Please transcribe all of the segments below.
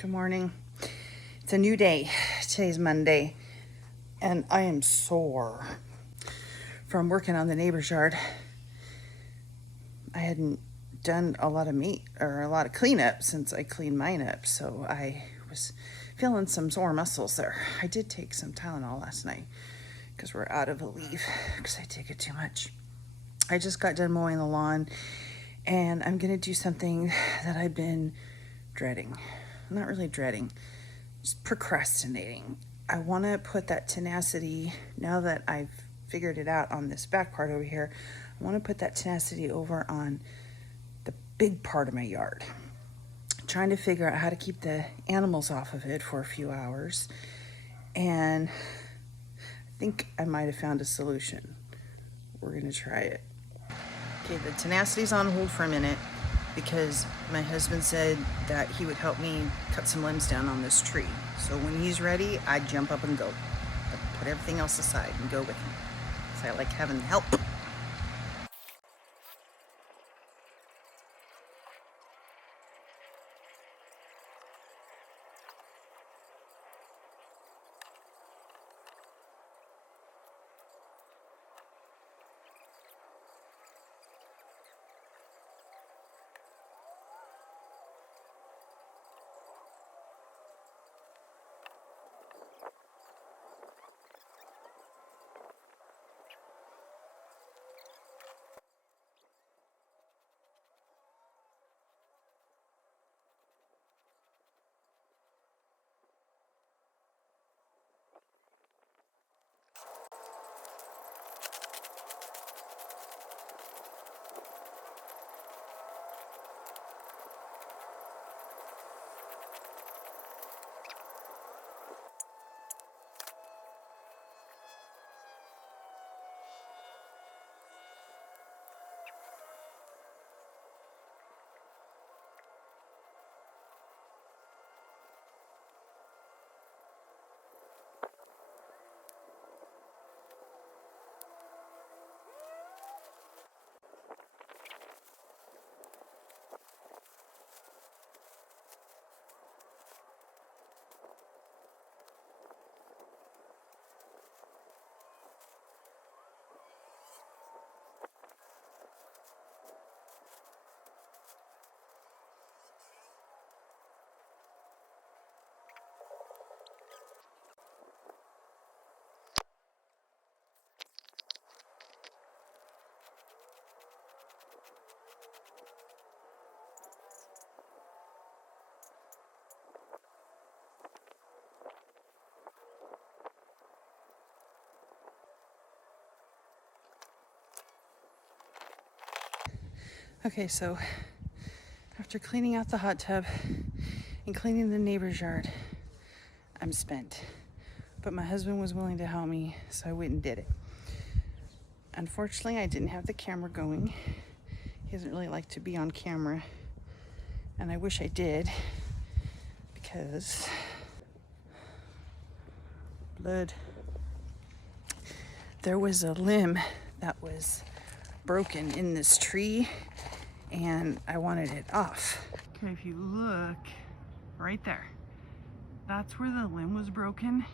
Good morning. It's a new day. Today's Monday, and I am sore from working on the neighbor's yard. I hadn't done a lot of cleanup since I cleaned mine up, so I was feeling some sore muscles there. I did take some Tylenol last night because we're out of Aleve because I take it too much. I just got done mowing the lawn, and I'm going to do something that I've been dreading. Not really dreading, just procrastinating. I want to put that tenacity, now that I've figured it out on this back part over here, I want to put that tenacity over on the big part of my yard. I'm trying to figure out how to keep the animals off of it for a few hours, and I think I might have found a solution. We're going to try it. Okay, the tenacity's on hold for a minute, because my husband said that he would help me cut some limbs down on this tree. So when he's ready, I jump up and go. I put everything else aside and go with him. So I like having help. Okay, so after cleaning out the hot tub and cleaning the neighbor's yard, I'm spent. But my husband was willing to help me, so I went and did it. Unfortunately, I didn't have the camera going. He doesn't really like to be on camera, and I wish I did, because blood. There was a limb that was broken in this tree, and I wanted it off. Okay, if you look right there, that's where the limb was broken,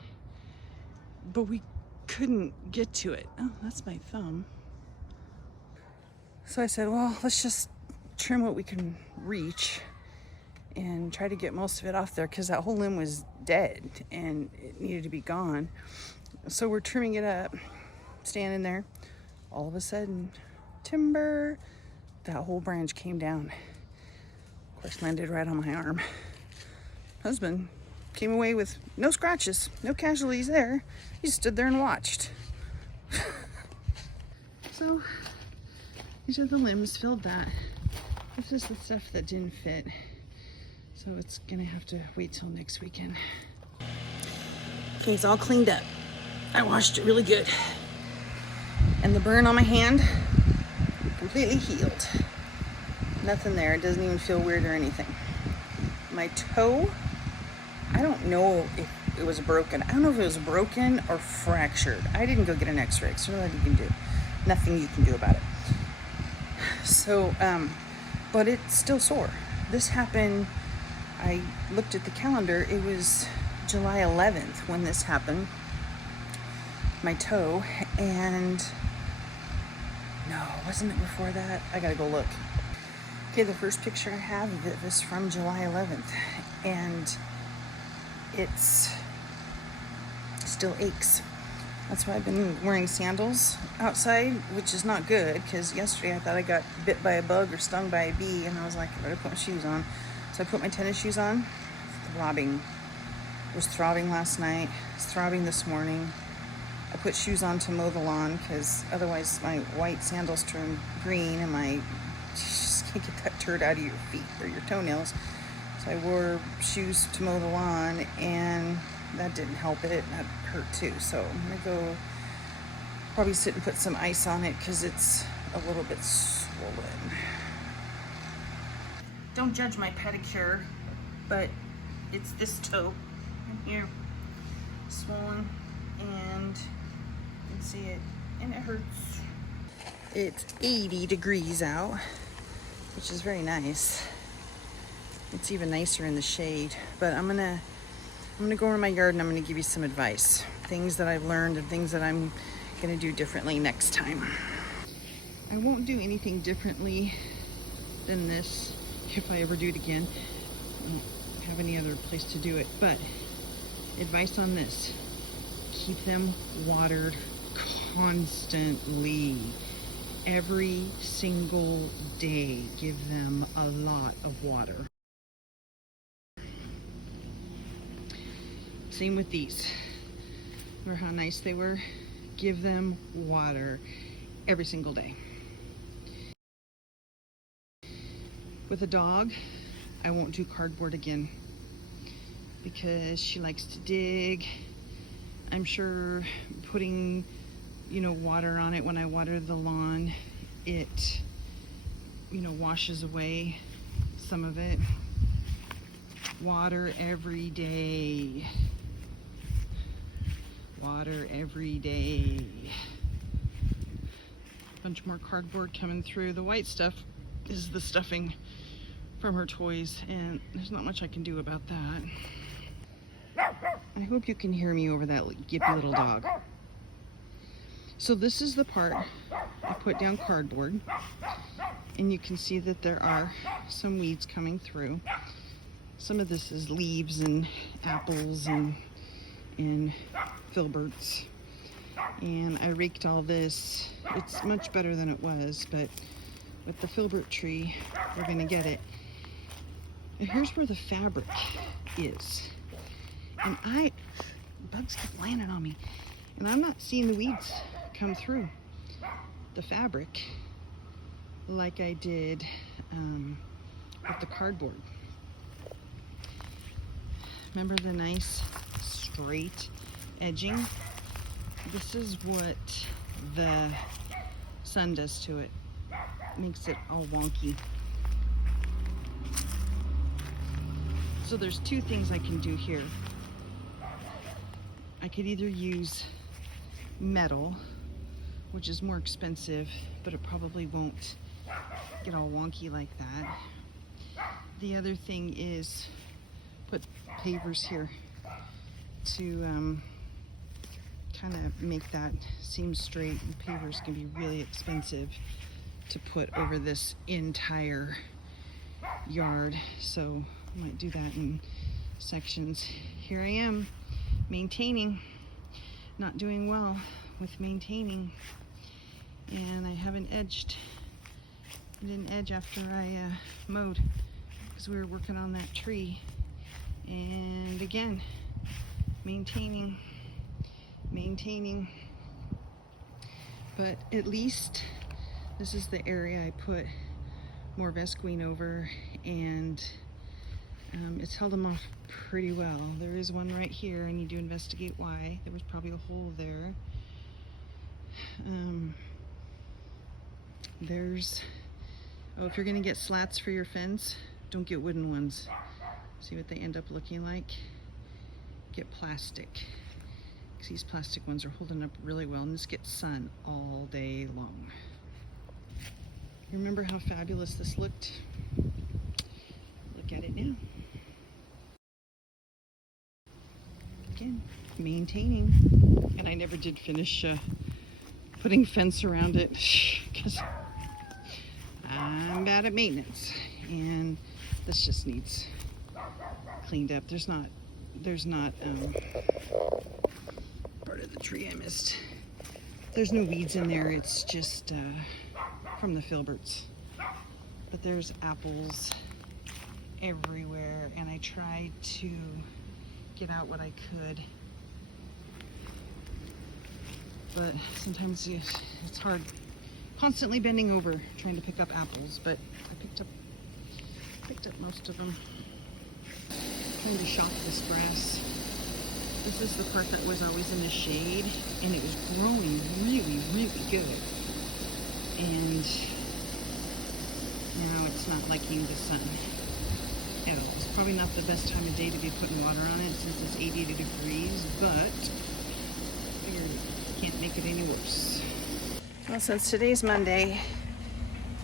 but we couldn't get to it. Oh, that's my thumb. So I said, well, let's just trim what we can reach and try to get most of it off there, because that whole limb was dead and it needed to be gone. So we're trimming it up, standing there. All of a sudden, timber, that whole branch came down. Of course, landed right on my arm. Husband came away with no scratches, no casualties there. He stood there and watched. So these are the limbs, filled that. This is the stuff that didn't fit. So it's gonna have to wait till next weekend. Okay, it's all cleaned up. I washed it really good. And the burn on my hand, completely healed. Nothing there. It doesn't even feel weird or anything. My toe, I don't know if it was broken. I don't know if it was broken or fractured. I didn't go get an x-ray, so nothing you can do. Nothing you can do about it. So, but it's still sore. This happened I looked at the calendar. It was July 11th when this happened. My toe, and no, wasn't it before that? I gotta go look. Okay, the first picture I have of it was from July 11th, and it's still aches. That's why I've been wearing sandals outside, which is not good, because yesterday I thought I got bit by a bug or stung by a bee, and I was like, I better put my shoes on. So I put my tennis shoes on. Throbbing. It was throbbing last night. It's throbbing this morning. I put shoes on to mow the lawn, because otherwise my white sandals turn green, and you just can't get that turd out of your feet or your toenails. So I wore shoes to mow the lawn, and that didn't help it. That hurt too. So I'm gonna go probably sit and put some ice on it, because it's a little bit swollen. Don't judge my pedicure, but it's this toe in here, swollen, and you can see it, and it hurts. It's 80 degrees out, which is very nice. It's even nicer in the shade, but I'm gonna go over my yard and I'm gonna give you some advice, things that I've learned and things that I'm gonna do differently next time. I won't do anything differently than this if I ever do it again. I don't have any other place to do it, but advice on this: keep them watered constantly. Every single day, give them a lot of water. Same with these. Remember how nice they were? Give them water every single day. With a dog, I won't do cardboard again, because she likes to dig. I'm sure putting, water on it when I water the lawn, it, washes away some of it. Water every day. Water every day. Bunch more cardboard coming through. The white stuff is the stuffing from her toys, and there's not much I can do about that. I hope you can hear me over that yippy little dog. So this is the part I put down cardboard, and you can see that there are some weeds coming through. Some of this is leaves and apples and filberts. And I raked all this. It's much better than it was, but with the filbert tree, we're gonna get it. And here's where the fabric is. And bugs keep landing on me. And I'm not seeing the weeds come through the fabric like I did with the cardboard. Remember the nice straight edging? This is what the sun does to it. Makes it all wonky. So there's two things I can do here. I could either use metal, which is more expensive, but it probably won't get all wonky like that. The other thing is put pavers here to kind of make that seam straight. And pavers can be really expensive to put over this entire yard, so I might do that in sections. Here I am maintaining, not doing well with maintaining, and I haven't edged. I didn't edge after I mowed, because we were working on that tree. And again, maintaining, but at least this is the area I put more Vesqueen over, and it's held them off pretty well. There is one right here. I need to investigate why. There was probably a hole there. If you're gonna get slats for your fence, don't get wooden ones. See what they end up looking like? Get plastic, because these plastic ones are holding up really well, and this gets sun all day long. Remember how fabulous this looked? Look at it now. Again, maintaining. And I never did finish putting fence around it because I'm bad at maintenance. And this just needs cleaned up. There's not part of the tree I missed. There's no weeds in there. It's just from the filberts. But there's apples everywhere, and I tried to get out what I could. But sometimes it's hard. Constantly bending over trying to pick up apples, but I picked up most of them. Trying to shock this grass. This is the part that was always in the shade, and it was growing really, really good. And now it's not liking the sun at all. It's probably not the best time of day to be putting water on it since it's 80 degrees, but I figured can't make it any worse. Well, since today's Monday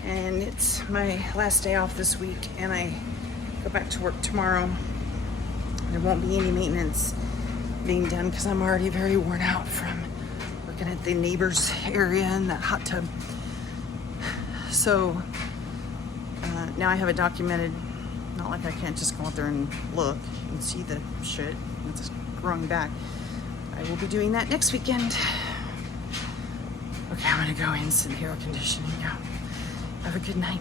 and it's my last day off this week and I go back to work tomorrow, there won't be any maintenance being done because I'm already very worn out from working at the neighbor's area in that hot tub. So now I have it documented. Not like I can't just go out there and look and see the shit. It's just growing back. I will be doing that next weekend. Okay, I'm gonna go in, sit in the air conditioning now. Have a good night.